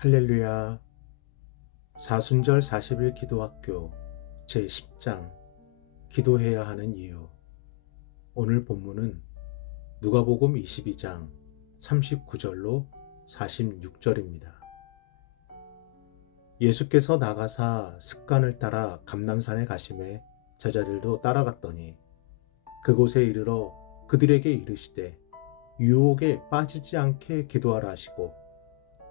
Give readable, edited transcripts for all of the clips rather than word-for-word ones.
할렐루야. 사순절 40일 기도학교 제10장 기도해야 하는 이유. 오늘 본문은 누가복음 22장 39절로 46절입니다. 예수께서 나가사 습관을 따라 감람산에 가심에 제자들도 따라갔더니 그곳에 이르러 그들에게 이르시되 유혹에 빠지지 않게 기도하라 하시고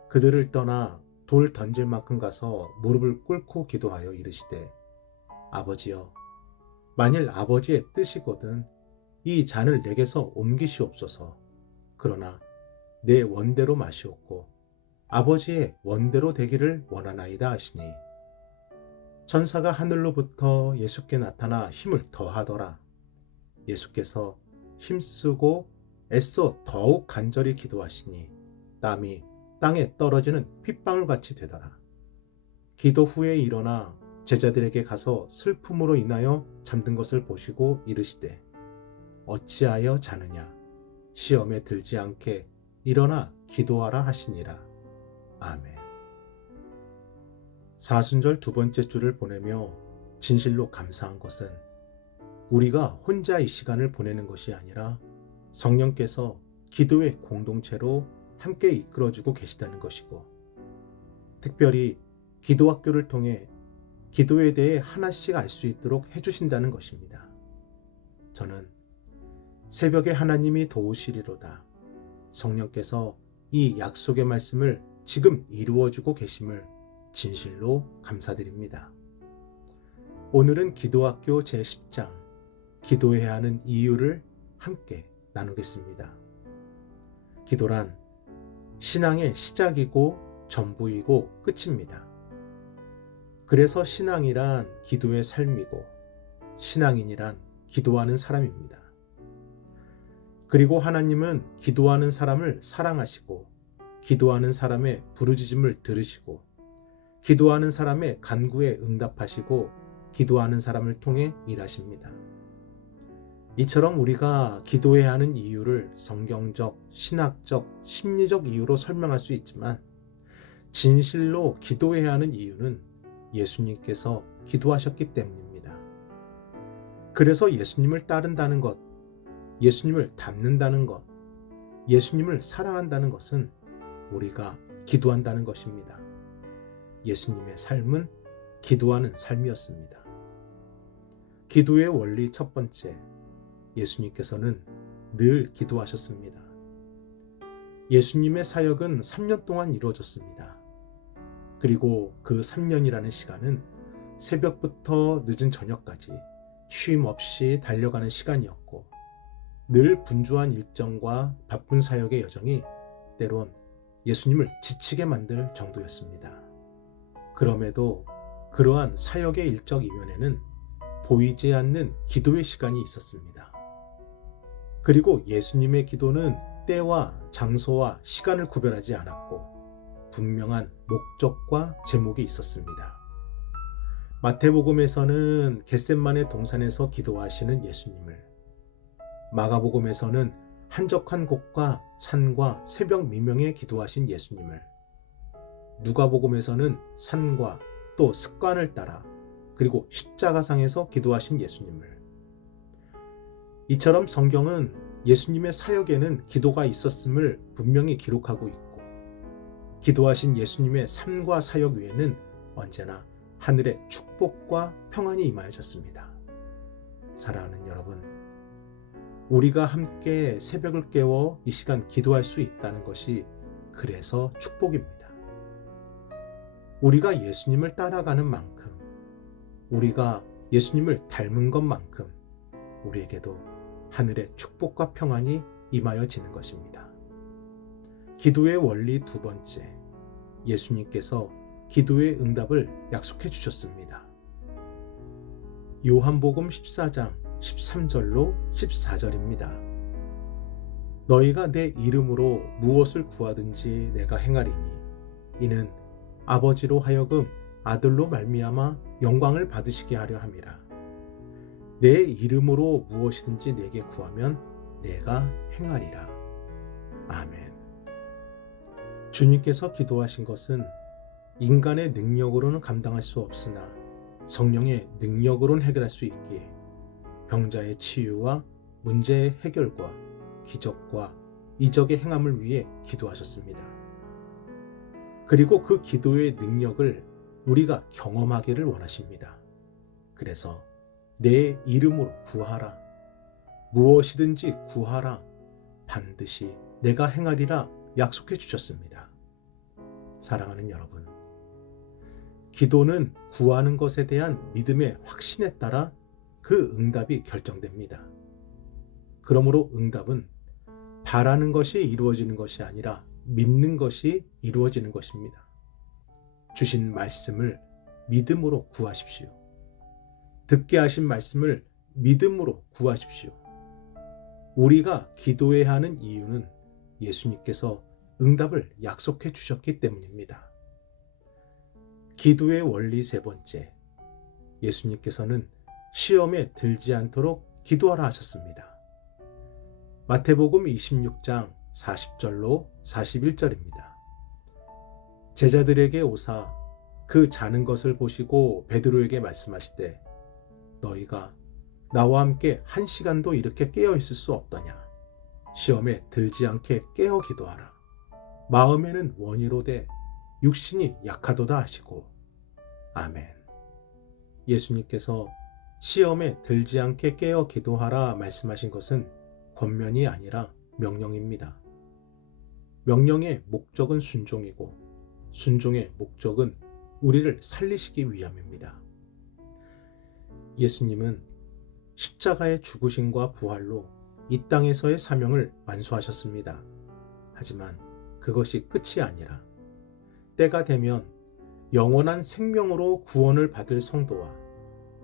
그들을 떠나 돌 던질 만큼 가서 무릎을 꿇고 기도하여 이르시되 아버지여 만일 아버지의 뜻이거든 이 잔을 내게서 옮기시옵소서. 그러나 내 원대로 마시옵고 아버지의 원대로 되기를 원하나이다 하시니 천사가 하늘로부터 예수께 나타나 힘을 더하더라. 예수께서 힘쓰고 애써 더욱 간절히 기도하시니 땀이 땅에 떨어지는 핏방울같이 되더라. 기도 후에 일어나 제자들에게 가서 슬픔으로 인하여 잠든 것을 보시고 이르시되 어찌하여 자느냐 시험에 들지 않게 일어나 기도하라 하시니라. 아멘. 사순절 두 번째 주를 보내며 진실로 감사한 것은 우리가 혼자 이 시간을 보내는 것이 아니라 성령께서 기도의 공동체로 함께 이끌어주고 계시다는 것이고, 특별히 기도학교를 통해 기도에 대해 하나씩 알 수 있도록 해주신다는 것입니다. 저는 새벽에 하나님이 도우시리로다. 성령께서 이 약속의 말씀을 지금 이루어주고 계심을 진실로 감사드립니다. 오늘은 기도학교 제10장 기도해야 하는 이유를 함께 나누겠습니다. 기도란 신앙의 시작이고 전부이고 끝입니다. 그래서 신앙이란 기도의 삶이고 신앙인이란 기도하는 사람입니다. 그리고 하나님은 기도하는 사람을 사랑하시고 기도하는 사람의 부르짖음을 들으시고 기도하는 사람의 간구에 응답하시고 기도하는 사람을 통해 일하십니다. 이처럼 우리가 기도해야 하는 이유를 성경적, 신학적, 심리적 이유로 설명할 수 있지만 진실로 기도해야 하는 이유는 예수님께서 기도하셨기 때문입니다. 그래서 예수님을 따른다는 것, 예수님을 닮는다는 것, 예수님을 사랑한다는 것은 우리가 기도한다는 것입니다. 예수님의 삶은 기도하는 삶이었습니다. 기도의 원리 첫 번째, 예수님께서는 늘 기도하셨습니다. 예수님의 사역은 3년 동안 이루어졌습니다. 그리고 그 3년이라는 시간은 새벽부터 늦은 저녁까지 쉼 없이 달려가는 시간이었고 늘 분주한 일정과 바쁜 사역의 여정이 때론 예수님을 지치게 만들 정도였습니다. 그럼에도 그러한 사역의 일정 이면에는 보이지 않는 기도의 시간이 있었습니다. 그리고 예수님의 기도는 때와 장소와 시간을 구별하지 않았고 분명한 목적과 제목이 있었습니다. 마태복음에서는 겟셋마네 동산에서 기도하시는 예수님을, 마가복음에서는 한적한 곳과 산과 새벽 미명에 기도하신 예수님을, 누가복음에서는 산과 또 습관을 따라 그리고 십자가상에서 기도하신 예수님을, 이처럼 성경은 예수님의 사역에는 기도가 있었음을 분명히 기록하고 있고 기도하신 예수님의 삶과 사역 위에는 언제나 하늘의 축복과 평안이 임하여졌습니다. 사랑하는 여러분, 우리가 함께 새벽을 깨워 이 시간 기도할 수 있다는 것이 그래서 축복입니다. 우리가 예수님을 따라가는 만큼, 우리가 예수님을 닮은 것만큼 우리에게도 하늘의 축복과 평안이 임하여지는 것입니다. 기도의 원리 두 번째, 예수님께서 기도의 응답을 약속해 주셨습니다. 요한복음 14장 13절로 14절입니다. 너희가 내 이름으로 무엇을 구하든지 내가 행하리니 이는 아버지로 하여금 아들로 말미암아 영광을 받으시게 하려 함이라. 내 이름으로 무엇이든지 내게 구하면 내가 행하리라. 아멘. 주님께서 기도하신 것은 인간의 능력으로는 감당할 수 없으나 성령의 능력으로는 해결할 수 있기에 병자의 치유와 문제의 해결과 기적과 이적의 행함을 위해 기도하셨습니다. 그리고 그 기도의 능력을 우리가 경험하기를 원하십니다. 그래서 내 이름으로 구하라. 무엇이든지 구하라. 반드시 내가 행하리라 약속해 주셨습니다. 사랑하는 여러분, 기도는 구하는 것에 대한 믿음의 확신에 따라 그 응답이 결정됩니다. 그러므로 응답은 바라는 것이 이루어지는 것이 아니라 믿는 것이 이루어지는 것입니다. 주신 말씀을 믿음으로 구하십시오. 듣게 하신 말씀을 믿음으로 구하십시오. 우리가 기도해야 하는 이유는 예수님께서 응답을 약속해 주셨기 때문입니다. 기도의 원리 세 번째, 예수님께서는 시험에 들지 않도록 기도하라 하셨습니다. 마태복음 26장 40절로 41절입니다. 제자들에게 오사 그 자는 것을 보시고 베드로에게 말씀하시되 너희가 나와 함께 1시간도 이렇게 깨어 있을 수 없더냐. 시험에 들지 않게 깨어 기도하라. 마음에는 원이로되 육신이 약하도다 하시고. 아멘. 예수님께서 시험에 들지 않게 깨어 기도하라 말씀하신 것은 권면이 아니라 명령입니다. 명령의 목적은 순종이고 순종의 목적은 우리를 살리시기 위함입니다. 예수님은 십자가의 죽으심과 부활로 이 땅에서의 사명을 완수하셨습니다. 하지만 그것이 끝이 아니라 때가 되면 영원한 생명으로 구원을 받을 성도와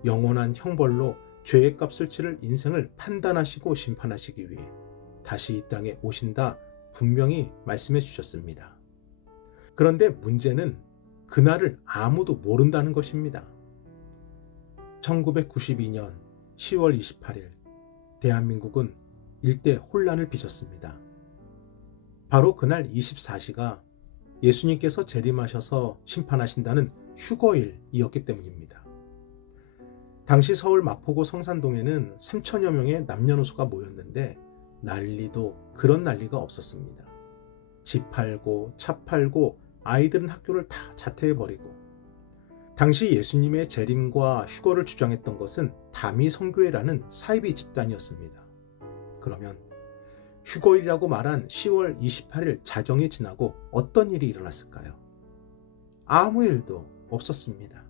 영원한 형벌로 죄의 값을 치를 인생을 판단하시고 심판하시기 위해 다시 이 땅에 오신다 분명히 말씀해 주셨습니다. 그런데 문제는 그날을 아무도 모른다는 것입니다. 1992년 10월 28일 대한민국은 일대 혼란을 빚었습니다. 바로 그날 24시가 예수님께서 재림하셔서 심판하신다는 휴거일이었기 때문입니다. 당시 서울 마포구 성산동에는 3천여 명의 남녀노소가 모였는데 난리도 그런 난리가 없었습니다. 집 팔고 차 팔고 아이들은 학교를 다 자퇴해버리고 당시 예수님의 재림과 휴거를 주장했던 것은 다미 성교회라는 사이비 집단이었습니다. 그러면 휴거일이라고 말한 10월 28일 자정이 지나고 어떤 일이 일어났을까요? 아무 일도 없었습니다.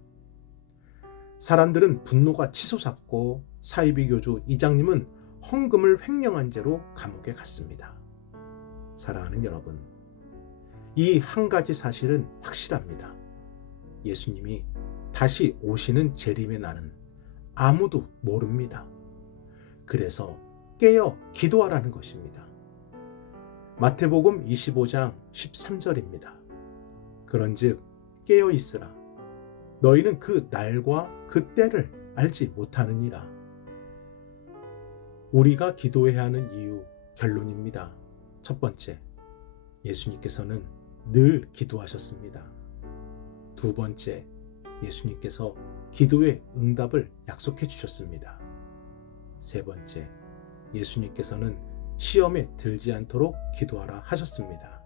사람들은 분노가 치솟았고 사이비 교주 이장님은 헌금을 횡령한 죄로 감옥에 갔습니다. 사랑하는 여러분, 이 한 가지 사실은 확실합니다. 예수님이 다시 오시는 재림의 날은 아무도 모릅니다. 그래서 깨어 기도하라는 것입니다. 마태복음 25장 13절입니다. 그런즉 깨어 있으라. 너희는 그 날과 그 때를 알지 못하느니라. 우리가 기도해야 하는 이유, 결론입니다. 첫 번째, 예수님께서는 늘 기도하셨습니다. 두 번째, 예수님께서 기도의 응답을 약속해 주셨습니다. 세 번째, 예수님께서는 시험에 들지 않도록 기도하라 하셨습니다.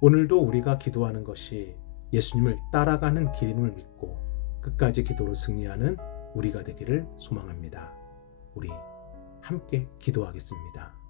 오늘도 우리가 기도하는 것이 예수님을 따라가는 길임을 믿고 끝까지 기도로 승리하는 우리가 되기를 소망합니다. 우리 함께 기도하겠습니다.